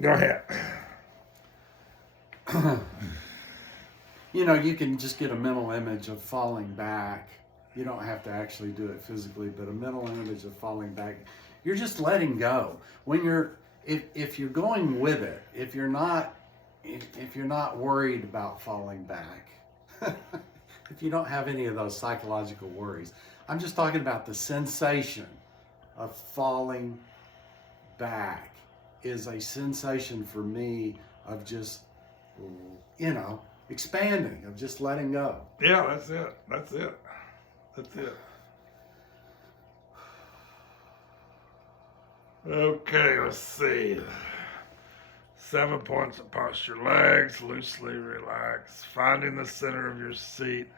Go ahead. You know, you can just get a mental image of falling back. You don't have to actually do it physically, but a mental image of falling back. You're just letting go. When you're, if you're going with it, if you're not worried about falling back, if you don't have any of those psychological worries, I'm just talking about the sensation of falling back is a sensation for me of just, you know, expanding, of just letting go. Yeah, that's it. That's it. That's it. Okay, let's see. 7 points of posture. Legs loosely relaxed. Finding the center of your seat.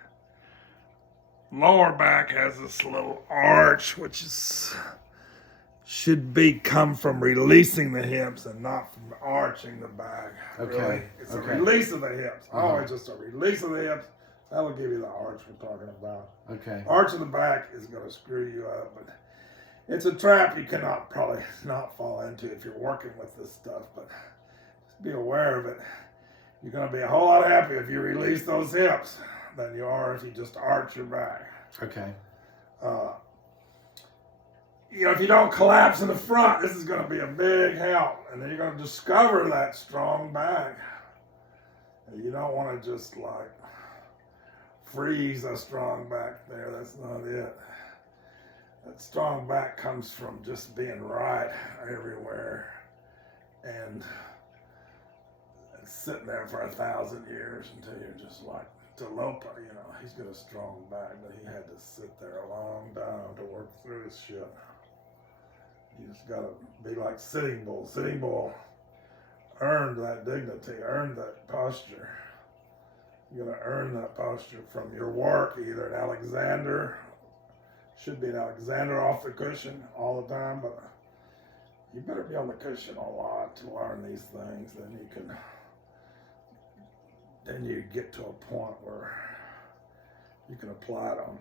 Lower back has this little arch, which should come from releasing the hips and not from arching the back. Okay. Really. It's Okay. a release of the hips. Uh-huh. Always just a release of the hips. That'll give you the arch we're talking about. Okay. Arch of the back is going to screw you up, but it's a trap you cannot probably not fall into if you're working with this stuff. But just be aware of it. You're going to be a whole lot happier if you release those hips than you are if you just arch your back. Okay. You know, if you don't collapse in the front, this is going to be a big help. And then you're going to discover that strong back. And you don't want to just like freeze a strong back there. That's not it. That strong back comes from just being right everywhere and sitting there for 1,000 years until you're just like Talopa, you know, he's got a strong back, but he had to sit there a long time to work through his shit. You just gotta be like Sitting Bull. Sitting Bull earned that dignity, earned that posture. You're gonna earn that posture from your work, either an Alexander, should be an Alexander off the cushion all the time, but you better be on the cushion a lot to learn these things, then you get to a point where you can apply it on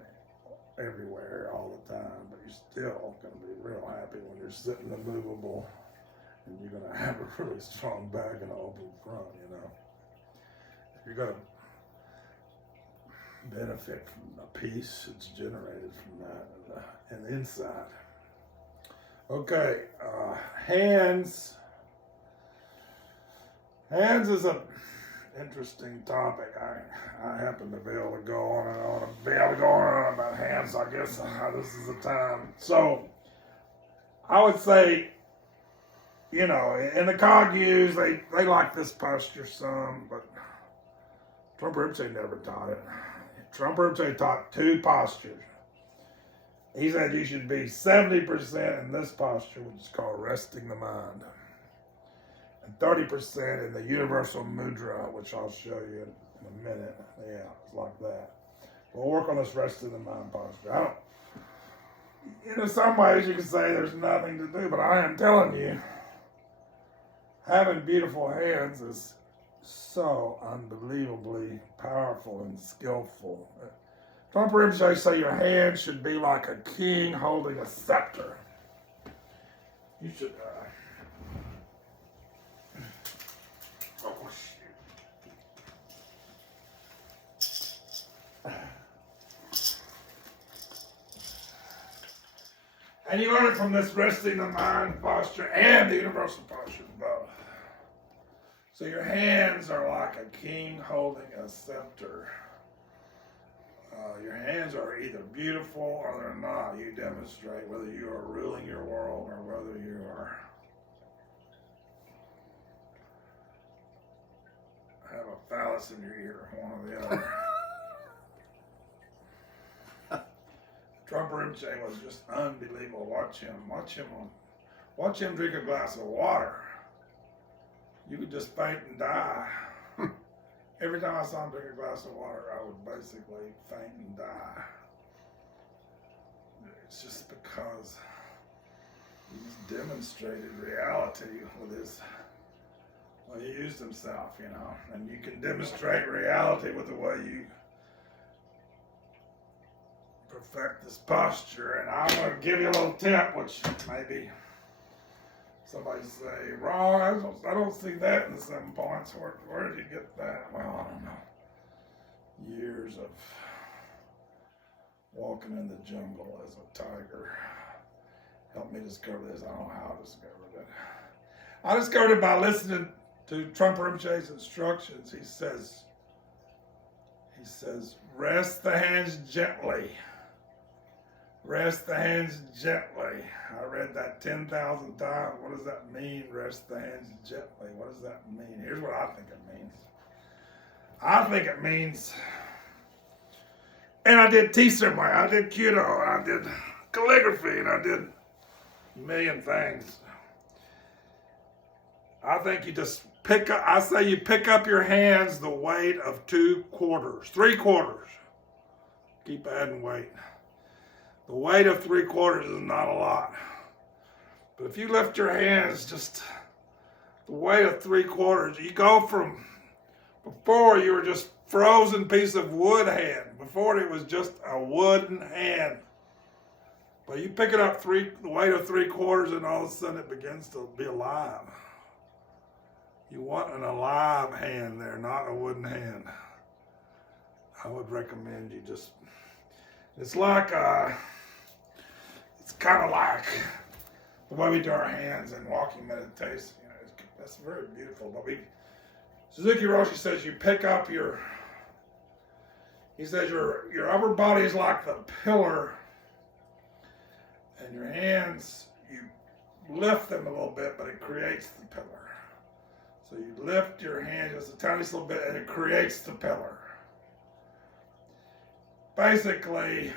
everywhere all the time, but you're still going to be real happy when you're sitting immovable and you're going to have a really strong back and an open front, you know. You're going to benefit from the peace that's generated from that and the inside. Okay, hands. Hands is a interesting topic. I happen to be able to go on and on and be able to go on and on about hands. I guess this is the time. So I would say, you know, in the COGUs, they like this posture some, but Trump Rinpoche never taught it. Trump Rinpoche taught two postures. He said you should be 70% in this posture, which is called resting the mind, and 30% in the universal mudra, which I'll show you in a minute. Yeah, it's like that. We'll work on this resting the mind posture. In some ways you can say there's nothing to do, but I am telling you, having beautiful hands is so unbelievably powerful and skillful. Trump Rinpoche say your hand should be like a king holding a scepter. You should. Oh shit! And you learn it from this resting the mind posture and the universal posture both. So your hands are like a king holding a scepter. Your hands are either beautiful or they're not. You demonstrate whether you are ruling your world or whether you are have a phallus in your ear, one or the other. Trump Rinpoche was just unbelievable. Watch him drink a glass of water. You could just faint and die. Every time I saw him drink a glass of water, I would basically faint and die. It's just because he's demonstrated reality with his, well, he used himself, you know, and you can demonstrate reality with the way you perfect this posture. And I'm going to give you a little tip, which maybe Somebody say, wrong, I don't see that in the 7 points. Where did you get that? Well, I don't know. Years of walking in the jungle as a tiger helped me discover this. I don't know how I discovered it. I discovered it by listening to Trump Rinpoche's instructions. He says, rest the hands gently. Rest the hands gently. I read that 10,000 times. What does that mean, rest the hands gently? What does that mean? Here's what I think it means. I think it means, and I did tea ceremony, I did Kyudo, I did calligraphy, and I did a million things. I think you just pick up, I say you pick up your hands the weight of 2 quarters, 3 quarters. Keep adding weight. The weight of 3 quarters is not a lot. But if you lift your hands just the weight of 3 quarters, you go from, before you were just frozen piece of wood hand. Before it was just a wooden hand. But you pick it up the weight of 3 quarters, and all of a sudden it begins to be alive. You want an alive hand there, not a wooden hand. I would recommend you just, it's like, it's kind of like the way we do our hands in walking meditation. You know, that's very beautiful. But Suzuki Roshi says you pick up he says your upper body is like the pillar, and your hands, you lift them a little bit, but it creates the pillar. So you lift your hand just a tiny little bit, and it creates the pillar. Basically,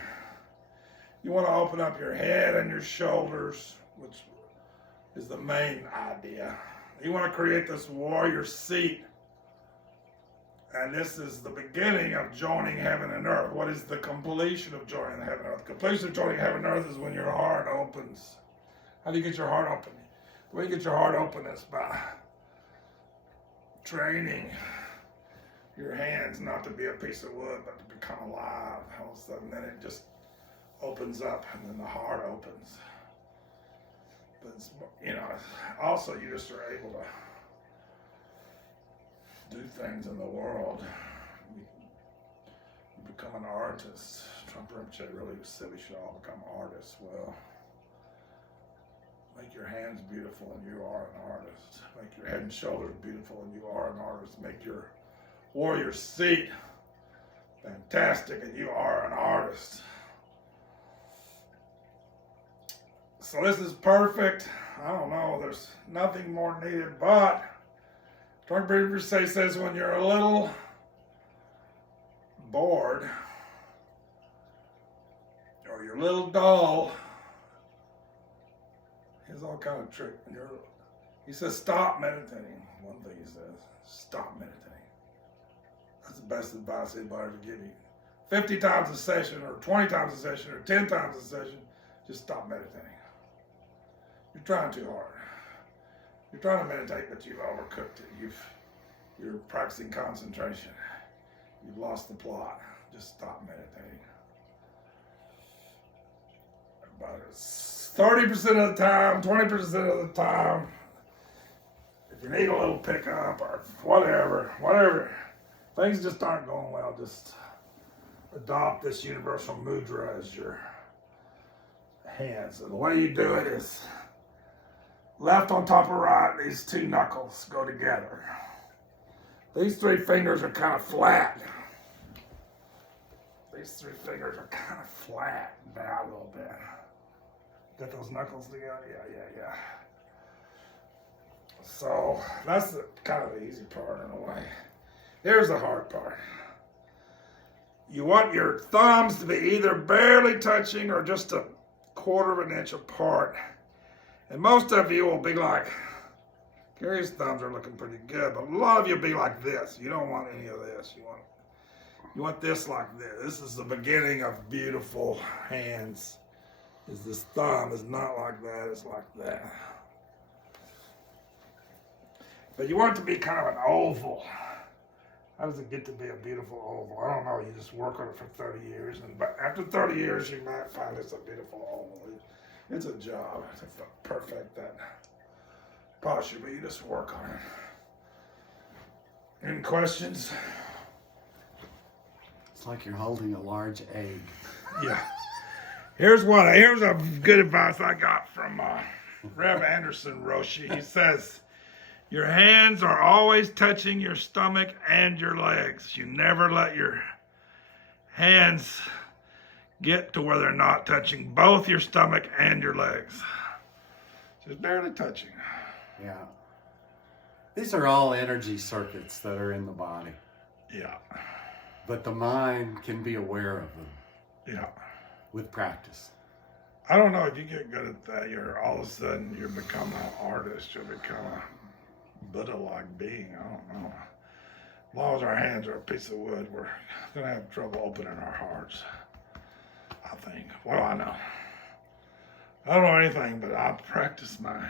you want to open up your head and your shoulders, which is the main idea. You want to create this warrior seat. And this is the beginning of joining heaven and earth. What is the completion of joining heaven and earth? The completion of joining heaven and earth is when your heart opens. How do you get your heart open? The way you get your heart open is by training your hands not to be a piece of wood, but to become alive. All of a sudden, then it just opens up, and then the heart opens. But it's, also you just are able to do things in the world. You become an artist. Trump Rinpoche really said we should all become artists. Well, make your hands beautiful and you are an artist. Make your head and shoulders beautiful and you are an artist. Make your warrior seat fantastic and you are an artist. So this is perfect. I don't know, there's nothing more needed, but Trungpa Rinpoche says when you're a little bored or you're a little dull, here's all kind of trick. He says stop meditating. One thing he says, stop meditating. That's the best advice anybody ever give you. 50 times a session or 20 times a session or 10 times a session, just stop meditating. You're trying too hard. You're trying to meditate, but you've overcooked it. You're practicing concentration. You've lost the plot. Just stop meditating. About 30% of the time, 20% of the time, if you need a little pickup or whatever, things just aren't going well, just adopt this universal mudra as your hands. And the way you do it is left on top of right, these 2 knuckles go together. These 3 fingers are kind of flat. These 3 fingers are kind of flat now a little bit. Got those knuckles together? Yeah. So that's kind of the easy part in a way. Here's the hard part. You want your thumbs to be either barely touching or just a 1/4 of an inch apart. And most of you will be like, Gary's thumbs are looking pretty good, but a lot of you will be like this. You don't want any of this. You want this like this. This is the beginning of beautiful hands. Is this thumb is not like that, it's like that. But you want it to be kind of an oval. How does it get to be a beautiful oval? I don't know, you just work on it for 30 years, and after 30 years you might find it's a beautiful oval. It's a job to perfect that posture, but you just work on it. Any questions? It's like you're holding a large egg. Yeah. Here's a good advice I got from Rev Anderson Roshi. He says, your hands are always touching your stomach and your legs. You never let your hands get to where they're not touching both your stomach and your legs. Just barely touching. Yeah. These are all energy circuits that are in the body. Yeah. But the mind can be aware of them. Yeah. With practice. I don't know if you get good at that, you're all of a sudden you become an artist, you become a Buddha-like being. I don't know. As long as our hands are a piece of wood, we're gonna have trouble opening our hearts. I think. What do I know? I don't know anything, but I practice my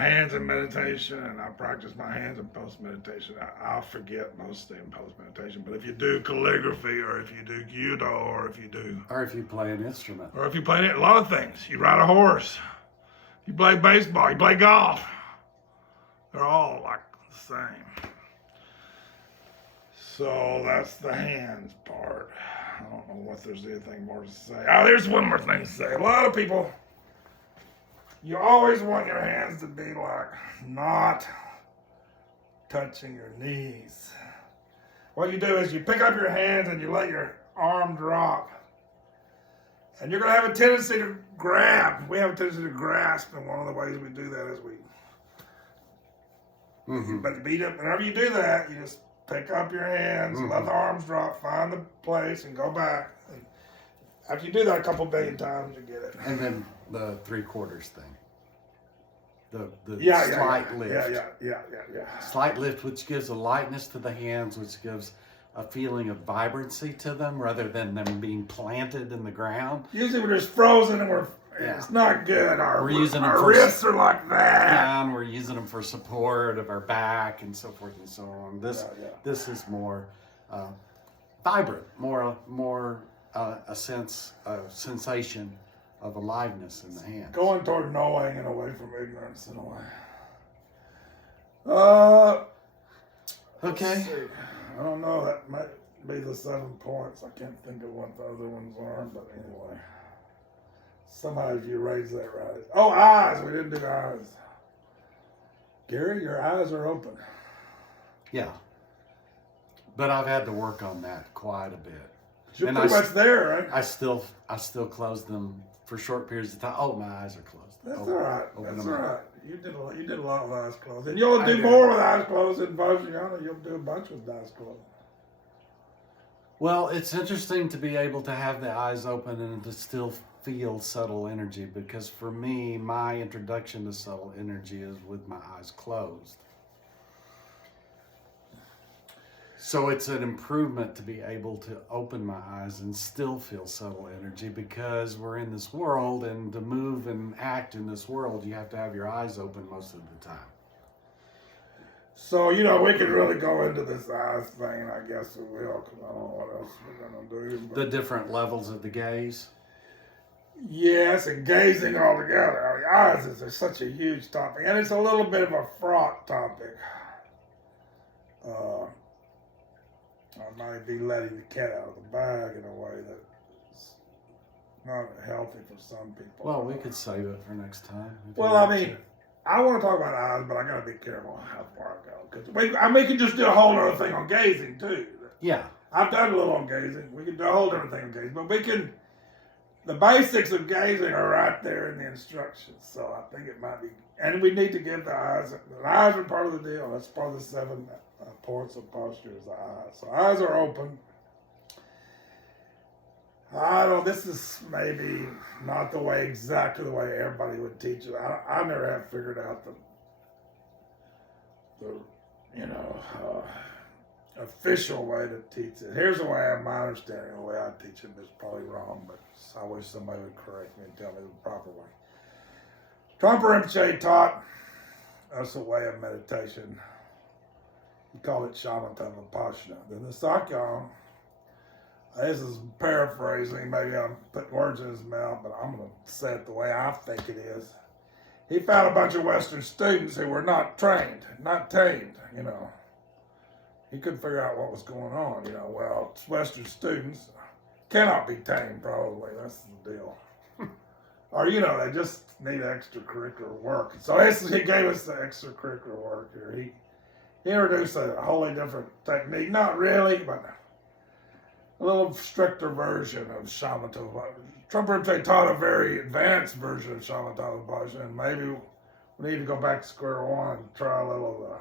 hands in meditation, and I practice my hands in post-meditation. I'll forget mostly in post-meditation, but if you do calligraphy, or if you do judo, or if you play an instrument, or if you play a lot of things, you ride a horse, you play baseball, you play golf, they're all like the same. So that's the hands part. I don't know what there's anything more to say. Oh, there's one more thing to say. A lot of people, you always want your hands to be like not touching your knees. What you do is you pick up your hands and you let your arm drop. And you're going to have a tendency to grab. We have a tendency to grasp, and one of the ways we do that is but beat up. Whenever you do that, you just pick up your hands, let the arms drop, find the place, and go back. And after you do that a couple billion times, you get it. And then the 3/4 thing. The slight lift. Yeah. Slight lift, which gives a lightness to the hands, which gives a feeling of vibrancy to them rather than them being planted in the ground. Usually we're just frozen and it's not good. Our wrists are like that. Down, we're using them for support of our back and so forth and so on. This is more vibrant, more a sensation of aliveness in the hands. Going toward knowing and away from ignorance in a way. Okay. I don't know. That might be the 7 points. I can't think of what the other ones are, but anyway. Somehow if you raise that right. Oh, eyes. We didn't do eyes. Gary, your eyes are open. Yeah. But I've had to work on that quite a bit. You're pretty much there, right? I still close them for short periods of time. Oh, my eyes are closed. That's all right. That's all right. You did a lot with eyes closed. And you'll do more with eyes closed than Vajrayana. You'll do a bunch with eyes closed. Well, it's interesting to be able to have the eyes open and to still feel subtle energy, because for me, my introduction to subtle energy is with my eyes closed. So it's an improvement to be able to open my eyes and still feel subtle energy, because we're in this world, and to move and act in this world, you have to have your eyes open most of the time. So, we could really go into this eyes thing, I guess we will, because I don't know what else we're going to do. But the different levels of the gaze? Yes, and gazing all together. Eyes is such a huge topic, and it's a little bit of a fraught topic. I might be letting the cat out of the bag in a way that's not healthy for some people. Well, we could save it for next time. Well, I mean, I want to talk about eyes, but I got to be careful how far I go. Because we can just do a whole other thing on gazing, too. Yeah. I've done a little on gazing. We can do a whole different thing on gazing. But the basics of gazing are right there in the instructions. So I think it might be, and we need to give the eyes are part of the deal. That's part of the 7 points of posture is the eyes. So eyes are open. This is maybe not exactly the way everybody would teach it. I never have figured out the official way to teach it. Here's the way my understanding, the way I teach it is probably wrong, but I wish somebody would correct me and tell me the proper way. Trungpa Rinpoche taught us a way of meditation. He called it Shamatha Vipassana. Then the Sakyong, this is paraphrasing, maybe I'm putting words in his mouth, but I'm going to say it the way I think it is. he found a bunch of Western students who were not trained, not tamed, you know. He couldn't figure out what was going on, you know. Well, Western students cannot be tamed, probably. That's the deal. Or, you know, they just need extracurricular work. So he gave us the extracurricular work here. He introduced a wholly different technique. Not really, but a little stricter version of Shamatha. Trungpa Rinpoche taught a very advanced version of Shamatha Bhajan, and maybe we need to go back to square one and try a little,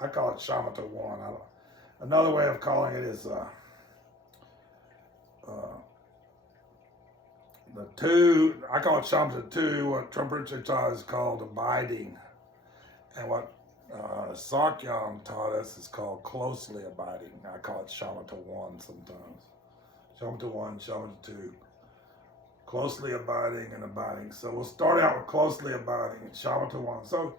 I call it Shamatha 1. Another way of calling it is the 2, I call it Shamatha 2, what Trungpa Rinpoche taught is called abiding. And what Sakyam taught us is called closely abiding. I call it Shamatha 1 sometimes. Shamatha 1, Shamatha 2. Closely abiding and abiding. So we'll start out with closely abiding in Shamatha 1. So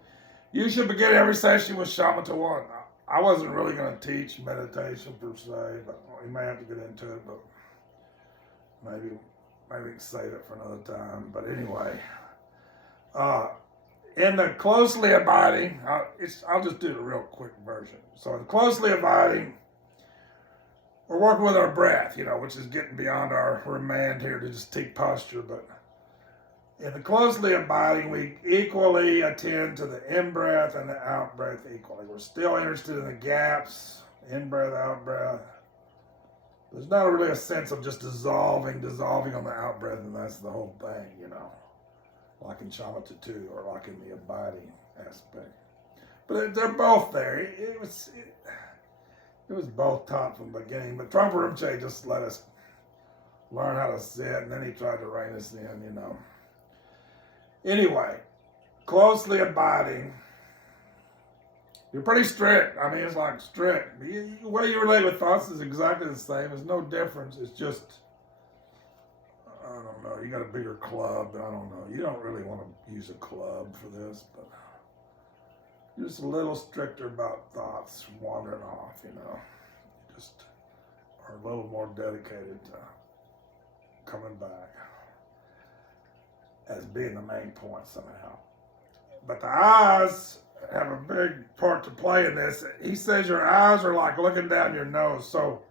you should begin every session with Shamatha 1. I wasn't really going to teach meditation per se, but we may have to get into it, but maybe we can save it for another time. But anyway, in the closely abiding, I'll just do the real quick version. So in closely abiding, we're working with our breath, you know, which is getting beyond our remand here to just take posture. But in the closely abiding, we equally attend to the in-breath and the out-breath equally. We're still interested in the gaps, in-breath, out-breath. There's not really a sense of just dissolving on the out-breath, and that's the whole thing, you know, like in Shamatha 2 or like in the abiding aspect. But they're both there. It was both taught from the beginning, but Trungpa Rinpoche just let us learn how to sit, and then he tried to rein us in, you know. Anyway, closely abiding. You're pretty strict. I mean, it's like strict. The way you relate with thoughts is exactly the same. There's no difference. It's just, I don't know, you got a bigger club. I don't know. You don't really want to use a club for this, but you're just a little stricter about thoughts wandering off, you know. Just are a little more dedicated to coming back as being the main point somehow. But the eyes have a big part to play in this. He says your eyes are like looking down your nose. So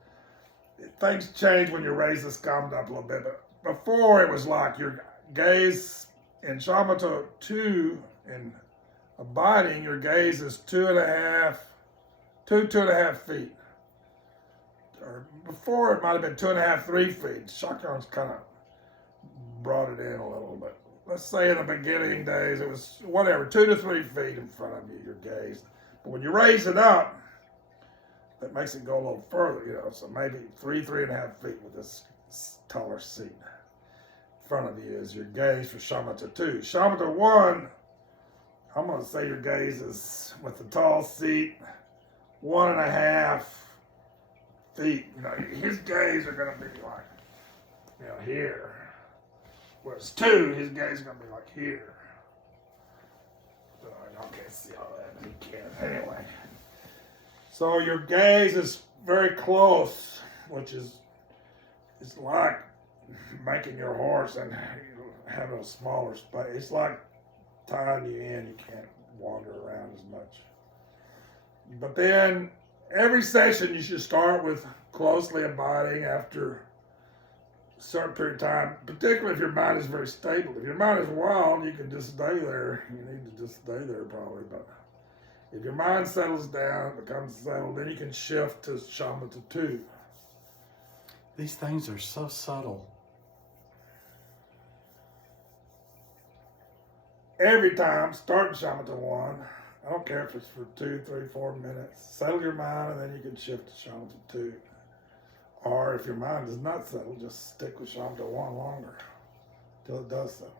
things change when you raise the skanda up a little bit. But before it was like your gaze in Shamatha 2, in abiding, your gaze is 2.5 feet. Or before it might have been 2.5, 3 feet. Shakyam's kind of brought it in a little bit. Let's say in the beginning days, it was whatever, 2 to 3 feet in front of you, your gaze. But when you raise it up, that makes it go a little further, you know, so maybe 3.5 feet with this taller seat. In front of you is your gaze for Shamatha 2. Shamatha 1, I'm going to say your gaze is with the tall seat, 1.5 feet. You know, his gaze are going to be like, you know, here. Whereas 2, his gaze is going to be like here. So I can't see all that, but he can. Anyway. So your gaze is very close, which is it's like making your horse and having a smaller space. It's like tying you in. You can't wander around as much. But then every session you should start with closely abiding after certain period of time, particularly if your mind is very stable. If your mind is wild, you can just stay there. You need to just stay there probably. But if your mind settles down, becomes settled, then you can shift to Shamatha 2. These things are so subtle. Every time, start in Shamatha 1. I don't care if it's for 2, 3, 4 minutes. Settle your mind, and then you can shift to Shamatha 2. Or if your mind is not settled, just stick with Shamatha 1 longer till it does so.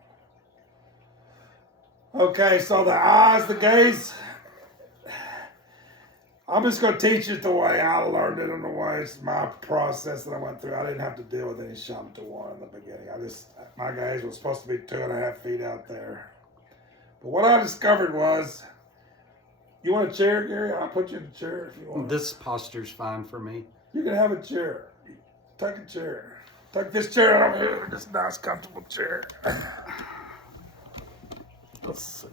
Okay, so the eyes, the gaze. I'm just going to teach it the way I learned it and the way it's my process that I went through. I didn't have to deal with any Shamatha 1 in the beginning. My gaze was supposed to be 2.5 feet out there. But what I discovered was, you want a chair, Gary? I'll put you in a chair if you want. This posture's fine for me. You can have a chair. Take a chair. Take this chair over here, this nice, comfortable chair. Let's see.